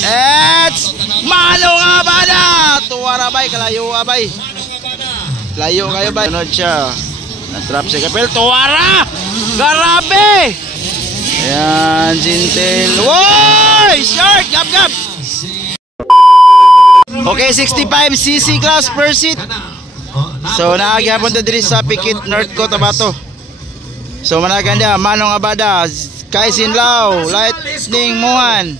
It's Manong Abada. Tuwara bay, kalayo abay. Layo kayo bay. Sunod siya. Na-trap si Kapel. Tuwara! Grabe! Ayan, Jintel. Woy! Short! Gab! Okay, 65cc class per seat. So, naagyapon na diri sa Pikit, North Cotabato. So, managanda, Manong Abada, Kaisin Lao, Lightning Mohan,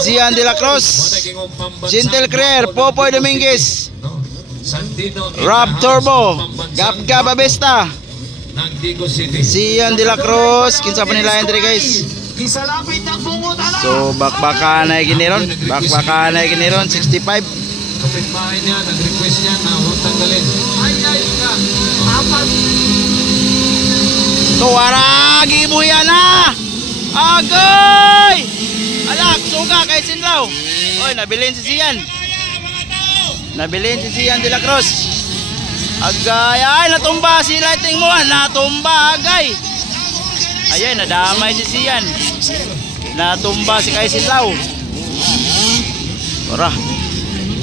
Zian de la Cruz, Jintel Creer, Popoy Dominguez, Rob Turbo, Gab Abesta, Zian de la Cruz. Kinsa pa nila entry guys. So bakbakan na giniron, 65. Kapitbahay niya, nag-request niya na huwag tanggalin. Tuwaragi mo yan na! Agay! Alak, suga kay Sinlaw. Oy, nabilin si Sian. Nabilin si Sian de la Cruz. Agay, ay natumba si Lightning mo. Natumba, agay. Ayay, nadamay si Sian. Natumba si kay Sinlaw. Ora.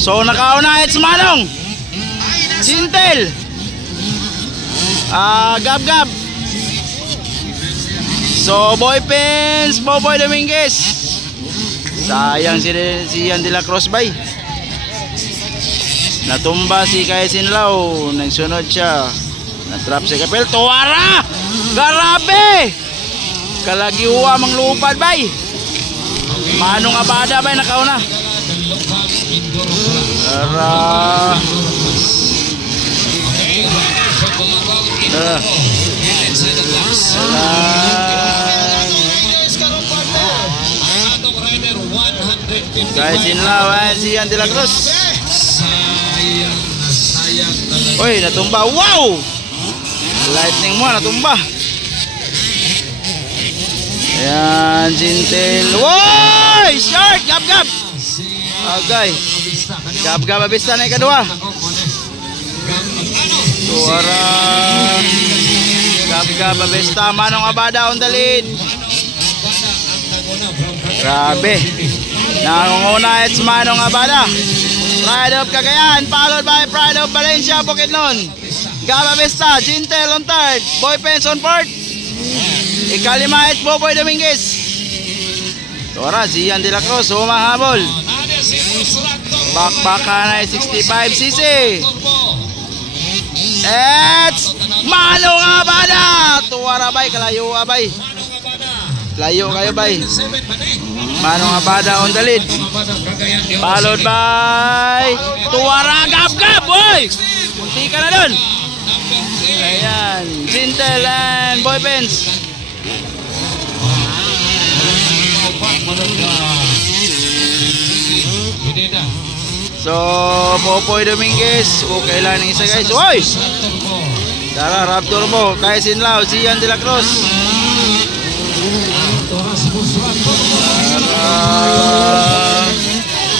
So nakauna it's Manong Jintel, Gab. So Boy Pins, Popoy Dominguez. Sayang si Ian de la Cruz bay. Natumba si Kaisin Lau. Nagsunod siya. Natrap si Kapel. Tuwara! Grabe! Kalagiwa mang lupad bay. Manong Abada bay nakauna. Kaisin Lau, si Ian de la Cruz. Oy, natumba. Wow! Lightning mo, natumba. Ayan, Jintel. Woy! Short! Gab! Agay. Gab Abista na ikadua. Tuwara. Gab Abista. Manong Abada on the lead. Grabe. Nangunguna it's Manong Abada. Pride of Cagayan, followed by Pride of Valencia, Bukidnon. Gab Abista, Jintel on third. Boy Pens on fourth. Ikalima it's Popoy Dominguez. Tuwara, Zian de la Cruz, humahabol. Bakbakan ay 65cc. It's Manong Abada. Tuwara bay, kalayo abay. Layo kayo bay. Manong Abada on the lead. Followed by Tuwara. Gab boy. Munti ka na dun. Ayan, Jintel and Boy Pens. So, Popoy Dominguez. Okay lang ng isa guys. Oy! Tara, Raptor mo. Kaisin Lau, Zian de la Cruz.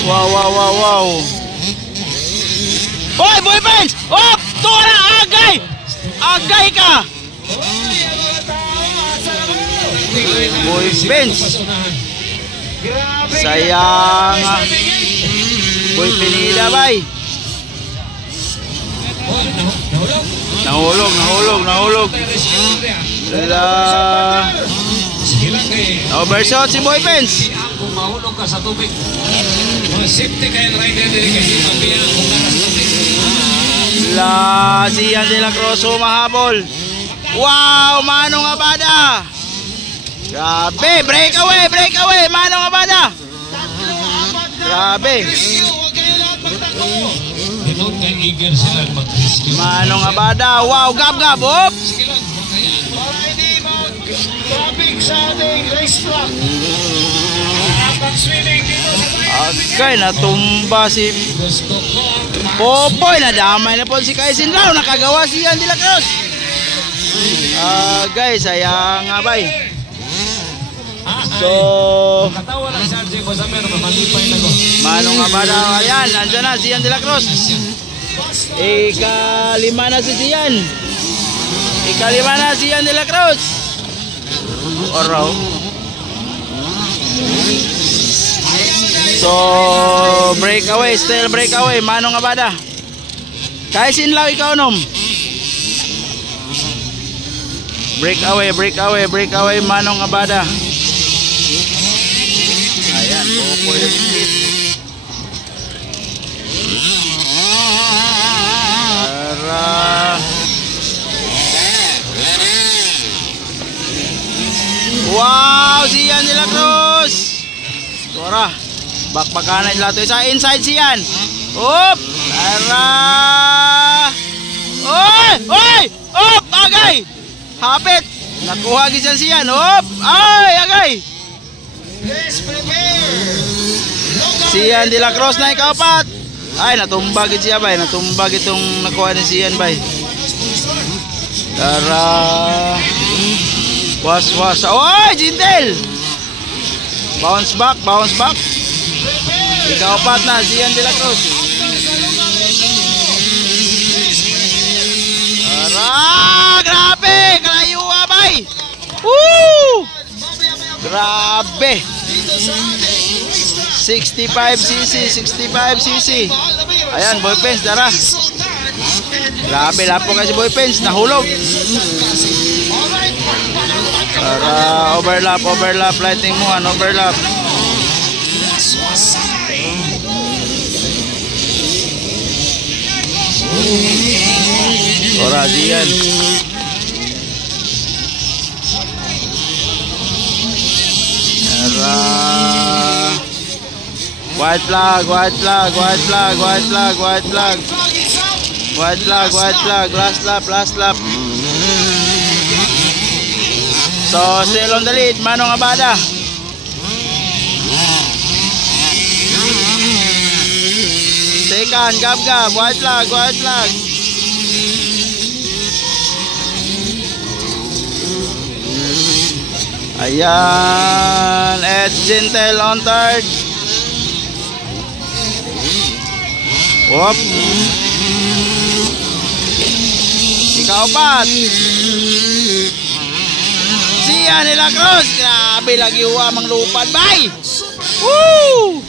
Wow. Oy, Boy Pens! Oh! Tuwara! Agay ka! Boy Pens. Sayang. Boy Pinida bay. Nahulog. Overshot si Boy Pens. Kung mahulog ka sa tubig, safety kayo rider din kasi mabiyang kung nasa tubig. Zian de la Cruz mahabol. Wow, Manong Abada. Grabe, breakaway, Manong Abada. Grabe. Manong Abada. Wow, Gab. Op. Okay, natumba si Popoy. Nadamay na po si Kaisin Lau. Nakagawa si Ian de la Cruz. Guys, sayang nga bay. So Manong Abada. Ayan, nandyan na si Ian de la Cruz. Ikalima na si Ian de la Cruz. Oraw. So, breakaway, still breakaway. Manong Abada. Kaisin Lao, ikaw nom. Breakaway, breakaway, breakaway. Manong Abada. Ayan, po yung split. Wow, Sian de la Cruz. Tora. Bakbakanan nila ito. Isa inside Sian. Op. Tara. Oy! Oy! Op! Agay! Hapit. Nakuha gisan Sian. Op! Ay! Agay! Sian de la Cruz na ikapat. Ay, natumbag siya bay. Natumbag itong nakuha ni Sian bay. Tara. Was. Oy, Jintel. Bounce back, bounce back. Ikaw pat na, Sian de la Cruz. Tara, grabe, kalayo abay. Woo! Grabe. 65cc, 65cc. Ayan, boy pens, tara. Grabe, lapo kasi boy pens, nahulog. Para overlap, lighting mo, overlap. Ora diyan. Para white flag, white flag, white flag, white flag, white flag. White flag, white flag, last lap. So, still on the lead, Manong Abada. Second, Gab, white flag, white flag. Ayan, Ed Jintel on third. Whoop. Ikaw pat. Sian de la Cruz. Grabe lagi mang lupad bay. Woo!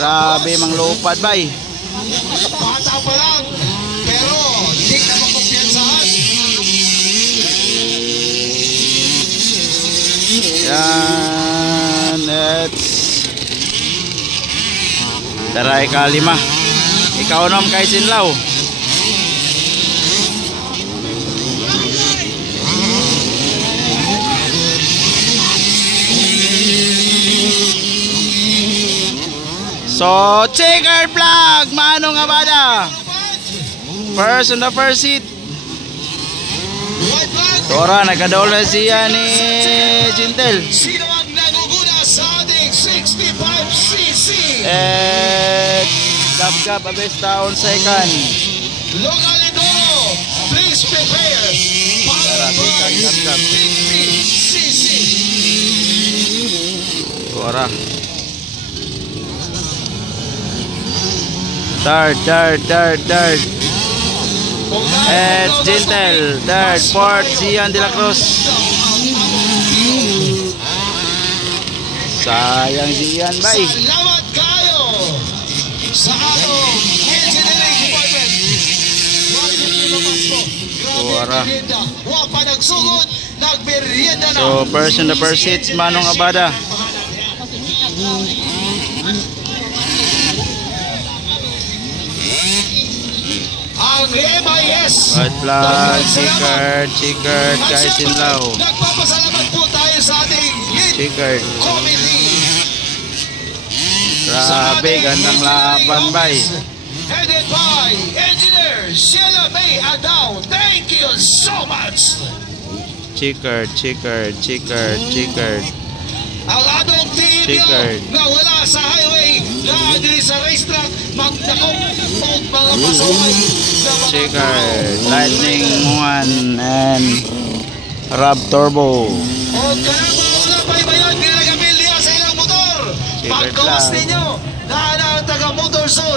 Grabe mang lupad bay. Bata pa lang, pero hindi ka makumpiyansahan. Yan, tara, ikalima. Ikaw nom kay Sinlaw. So, checker flag, Manong Abada. First on the first seat. Tora, nagkadola siya ni Jintel. Sino ang naguguna sa ating 65cc? Gab Abesta on second. Local Indoro, please prepare. Tara, second, Gab. 50cc. Tora. Third. Jintel, third, fourth, Sian de la Cruz. Sayang Sian bay. Salamat kayo sa atong engineering department. Tora. Wa pa nagsugod, nagmerienda na. So, first on the first seats, Manong Abada. Ang MIS White flag, checkered, kay Sinlaw. Nagpapasalamat po tayo sa ating lead Checkered. committee. Grabe, gandang laban bay. Headed by Engineer Sheila May Adao. Thank you so much. Checkered. Ang atong team Checkered. na wala sa highway na diri sa racetrack magdakong o mga pasukan sa mga Checkered, Lightning 1 and Rab Turbo. o kanang mga baybayon nga nagabil niya sa ilang motor. Checkered Pagkawas lang. ninyo na taga motor zone.